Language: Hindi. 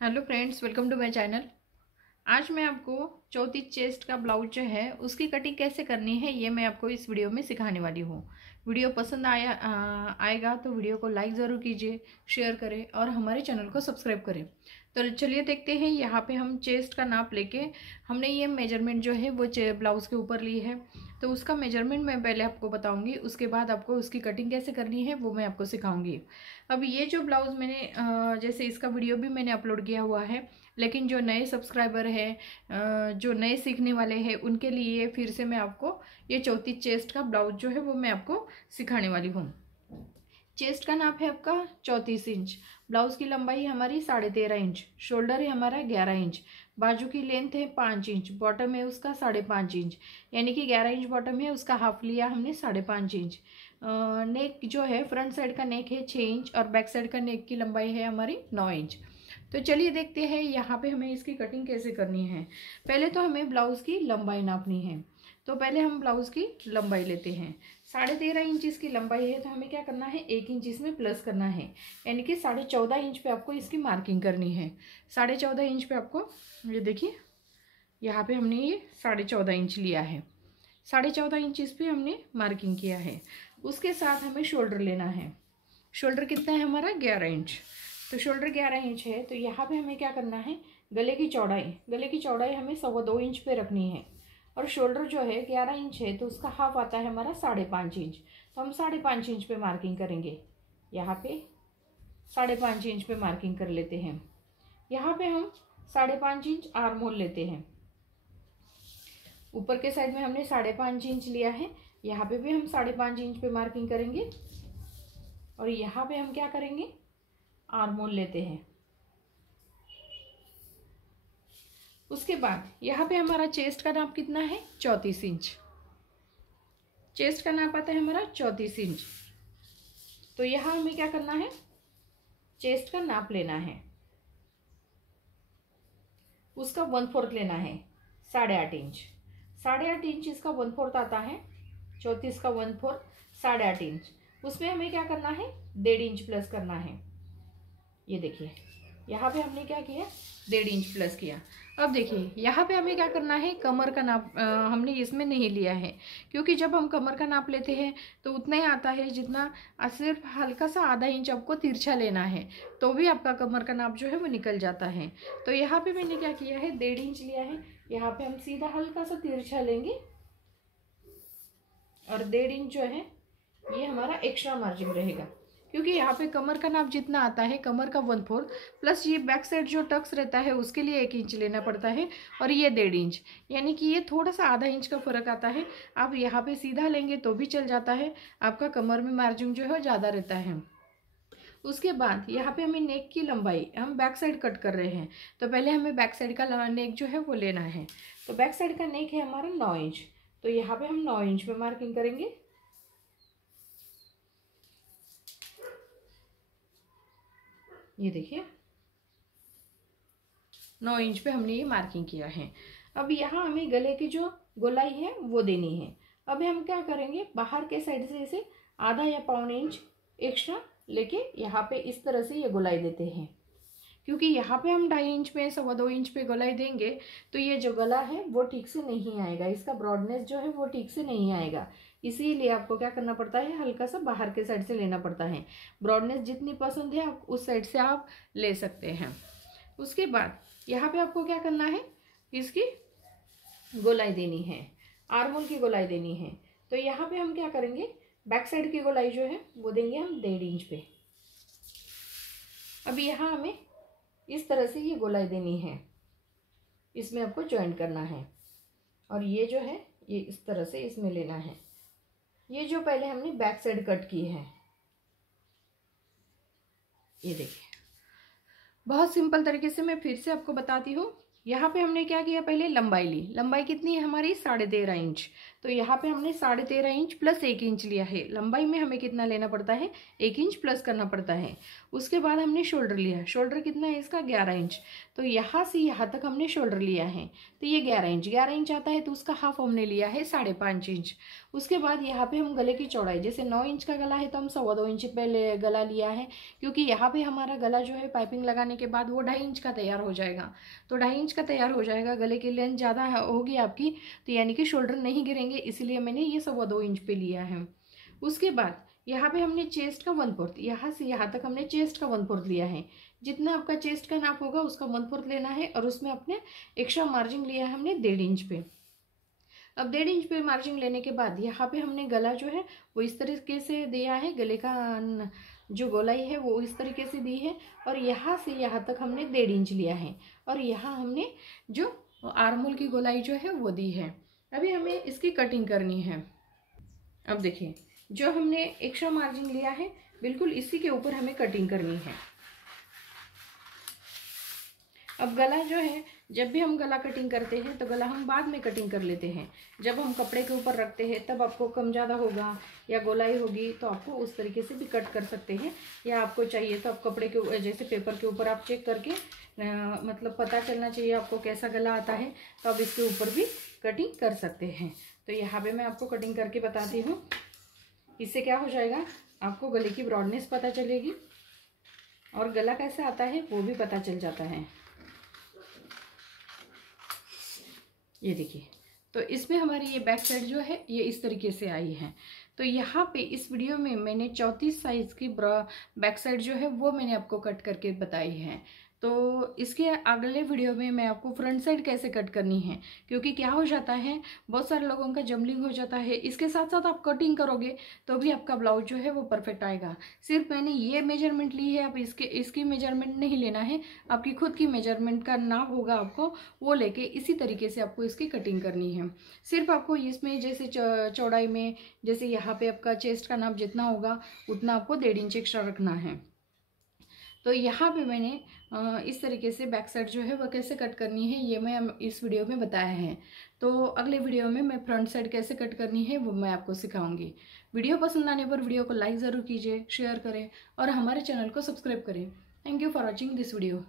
Hello friends, welcome to my channel. आज मैं आपको चौथी चेस्ट का ब्लाउज जो है उसकी कटिंग कैसे करनी है ये मैं आपको इस वीडियो में सिखाने वाली हूँ। वीडियो पसंद आएगा तो वीडियो को लाइक ज़रूर कीजिए, शेयर करें और हमारे चैनल को सब्सक्राइब करें। तो चलिए देखते हैं। यहाँ पे हम चेस्ट का नाप लेके हमने ये मेजरमेंट जो है वो ब्लाउज़ के ऊपर ली है, तो उसका मेजरमेंट मैं पहले आपको बताऊंगी, उसके बाद आपको उसकी कटिंग कैसे करनी है वो मैं आपको सिखाऊंगी। अब ये जो ब्लाउज़ मैंने जैसे इसका वीडियो भी मैंने अपलोड किया हुआ है, लेकिन जो नए सब्सक्राइबर हैं, जो नए सीखने वाले हैं, उनके लिए फिर से मैं आपको ये चौथी चेस्ट का ब्लाउज जो है वो मैं आपको सिखाने वाली हूँ। चेस्ट का नाप है आपका 34 इंच, ब्लाउज की लंबाई हमारी 13.5 इंच, शोल्डर है हमारा 11 इंच, बाजू की लेंथ है 5 इंच, बॉटम है उसका 5.5 इंच, यानी कि 11 इंच बॉटम है, उसका हाफ लिया हमने 5.5 इंच। नेक जो है फ्रंट साइड का नेक है 6 इंच और बैक साइड का नेक की लंबाई है हमारी 9 इंच। तो चलिए देखते हैं यहाँ पे हमें इसकी कटिंग कैसे करनी है। पहले तो हमें ब्लाउज़ की लंबाई नापनी है, तो पहले हम ब्लाउज़ की लंबाई लेते हैं। 13.5 इंच इसकी लंबाई है, तो हमें क्या करना है, 1 इंच इसमें प्लस करना है, यानी कि 14.5 इंच पे आपको इसकी मार्किंग करनी है। 14.5 इंच पे आपको ये देखिए, यहाँ पे हमने ये 14.5 इंच लिया है, 14.5 इंच इस पर हमने मार्किंग किया है। उसके साथ हमें शोल्डर लेना है। शोल्डर कितना है हमारा 11 इंच, तो शोल्डर 11 इंच है, तो यहाँ पे हमें क्या करना है, गले की चौड़ाई हमें 2.25 इंच पे रखनी है। और शोल्डर जो है 11 इंच है, तो उसका हाफ आता है हमारा 5.5 इंच, तो हम 5.5 इंच पे मार्किंग करेंगे। यहाँ पे 5.5 इंच पे मार्किंग कर लेते हैं। यहाँ पे हम 5.5 इंच आर्म होल लेते हैं। ऊपर के साइड में हमने 5.5 इंच लिया है, यहाँ पे भी हम 5.5 इंच पे मार्किंग करेंगे। और यहाँ पे हम क्या करेंगे, आर्म होल लेते हैं। उसके बाद यहाँ पे हमारा चेस्ट का नाप कितना है, 34 इंच। चेस्ट का नाप आता है हमारा 34 इंच। तो यहाँ हमें क्या करना है, चेस्ट का नाप लेना है, उसका 1/4 लेना है, 8.5 इंच। 8.5 इंच इसका 1/4 आता है, 34 का 1/4 8.5 इंच। उसमें हमें क्या करना है, 1.5 इंच प्लस करना है। ये देखिए यहाँ पे हमने क्या किया, 1.5 इंच प्लस किया। अब देखिए यहाँ पे हमें क्या करना है, कमर का नाप हमने इसमें नहीं लिया है, क्योंकि जब हम कमर का नाप लेते हैं तो उतना ही आता है जितना, सिर्फ हल्का सा आधा इंच आपको तिरछा लेना है, तो भी आपका कमर का नाप जो है वो निकल जाता है। तो यहाँ पे मैंने क्या किया है, 1.5 इंच लिया है, यहाँ पे हम सीधा हल्का सा तिरछा लेंगे और 1.5 इंच जो है ये हमारा एक्स्ट्रा मार्जिन रहेगा, क्योंकि यहाँ पे कमर का नाप जितना आता है, कमर का 1/4 प्लस ये बैक साइड जो टक्स रहता है उसके लिए 1 इंच लेना पड़ता है, और ये 1.5 इंच, यानी कि ये थोड़ा सा आधा इंच का फर्क आता है। आप यहाँ पे सीधा लेंगे तो भी चल जाता है, आपका कमर में मार्जिन जो है ज़्यादा रहता है। उसके बाद यहाँ पे हमें नेक की लंबाई, हम बैक साइड कट कर रहे हैं, तो पहले हमें बैक साइड का नेक जो है वो लेना है। तो बैक साइड का नेक है हमारा 9 इंच, तो यहाँ पे हम 9 इंच पे मार्किंग करेंगे। ये देखिए 9 इंच पे हमने ये मार्किंग किया है। अब यहाँ हमें गले की जो गोलाई है वो देनी है। अब हम क्या करेंगे, बाहर के साइड से इसे आधा या 1.25 इंच एक्स्ट्रा लेके यहाँ पे इस तरह से ये गोलाई देते हैं, क्योंकि यहाँ पे हम 2.5 इंच पे 2.25 इंच पे गोलाई देंगे तो ये जो गला है वो ठीक से नहीं आएगा, इसका ब्रॉडनेस जो है वो ठीक से नहीं आएगा। इसीलिए आपको क्या करना पड़ता है, हल्का सा बाहर के साइड से लेना पड़ता है। ब्रॉडनेस जितनी पसंद है आप उस साइड से आप ले सकते हैं। उसके बाद यहाँ पे आपको क्या करना है, इसकी गोलाई देनी है, आर्म होल की गोलाई देनी है। तो यहाँ पे हम क्या करेंगे, बैक साइड की गोलाई जो है वो देंगे हम 1.5 इंच पे। अब यहाँ हमें इस तरह से ये गोलाई देनी है, इसमें आपको ज्वाइन करना है, और ये जो है ये इस तरह से इसमें लेना है। ये जो पहले हमने बैक साइड कट की है, ये देखिए बहुत सिंपल तरीके से मैं फिर से आपको बताती हूँ। यहाँ पे हमने क्या किया, पहले लंबाई ली, लंबाई कितनी है हमारी 13.5 इंच, तो यहाँ पे हमने 13.5 इंच प्लस 1 इंच लिया है। लंबाई में हमें कितना लेना पड़ता है, 1 इंच प्लस करना पड़ता है। उसके बाद हमने शोल्डर लिया, शोल्डर कितना है इसका 11 इंच। तो यहाँ से यहाँ तक हमने शोल्डर लिया है, तो ये 11 इंच आता है, तो उसका हाफ हमने लिया है 5.5 इंच। उसके बाद यहाँ पे हम गले की चौड़ाई, जैसे 9 इंच का गला है तो हम 2.25 इंच पे गला लिया है, क्योंकि यहाँ पे हमारा गला जो है पाइपिंग लगाने के बाद वो 2.5 इंच का तैयार हो जाएगा। तो 2.5 इंच का तैयार हो जाएगा, गले की लेंथ ज़्यादा होगी आपकी, तो यानी कि शोल्डर नहीं गिरेंगे, इसलिए मैंने ये 2.25 इंच पे लिया है। उसके बाद यहाँ पे हमने चेस्ट का 1/4, यहाँ से यहाँ तक हमने चेस्ट का 1/4 लिया है। जितना आपका चेस्ट का नाप होगा उसका 1/4 लेना है, और उसमें अपने एक्स्ट्रा मार्जिन लिया है हमने 1.5 इंच पे। अब 1.5 इंच पे मार्जिन लेने के बाद यहाँ पे हमने गला जो है वो इस तरीके से दिया है, गले का जो गोलाई है वो इस तरीके से दी है, और यहाँ से यहाँ तक हमने 1.5 इंच लिया है, और यहाँ हमने जो आर्महोल की गोलाई जो है वो दी है। अभी हमें इसकी कटिंग करनी है। अब देखिए, जो हमने एक्स्ट्रा मार्जिन लिया है बिल्कुल इसी के ऊपर हमें कटिंग करनी है। अब गला जो है, जब भी हम गला कटिंग करते हैं तो गला हम बाद में कटिंग कर लेते हैं, जब हम कपड़े के ऊपर रखते हैं तब आपको कम ज़्यादा होगा या गोलाई होगी तो आपको उस तरीके से भी कट कर सकते हैं, या आपको चाहिए तो आप कपड़े के जैसे पेपर के ऊपर आप चेक करके मतलब पता चलना चाहिए आपको कैसा गला आता है, तो आप इसके ऊपर भी कटिंग कर सकते हैं। तो यहाँ पे मैं आपको कटिंग करके बताती हूँ। इससे क्या हो जाएगा, आपको गले की ब्रॉडनेस पता चलेगी और गला कैसा आता है वो भी पता चल जाता है। ये देखिए, तो इसमें हमारी ये बैक साइड जो है ये इस तरीके से आई है। तो यहाँ पे इस वीडियो में मैंने 34 साइज़ की बैक साइड जो है वो मैंने आपको कट करके बताई है। तो इसके अगले वीडियो में मैं आपको फ्रंट साइड कैसे कट करनी है, क्योंकि क्या हो जाता है बहुत सारे लोगों का जमलिंग हो जाता है, इसके साथ साथ आप कटिंग करोगे तो भी आपका ब्लाउज जो है वो परफेक्ट आएगा। सिर्फ मैंने ये मेजरमेंट ली है, आप इसकी मेजरमेंट नहीं लेना है, आपकी खुद की मेजरमेंट का नाप होगा आपको, वो लेके इसी तरीके से आपको इसकी कटिंग करनी है। सिर्फ आपको इसमें जैसे चौड़ाई में, जैसे यहाँ पे आपका चेस्ट का नाप जितना होगा उतना आपको 1.5 इंच एक्स्ट्रा रखना है। तो यहाँ पे मैंने इस तरीके से बैक साइड जो है वह कैसे कट करनी है ये मैं इस वीडियो में बताया है। तो अगले वीडियो में मैं फ्रंट साइड कैसे कट करनी है वो मैं आपको सिखाऊंगी। वीडियो पसंद आने पर वीडियो को लाइक ज़रूर कीजिए, शेयर करें और हमारे चैनल को सब्सक्राइब करें। Thank you for watching this video.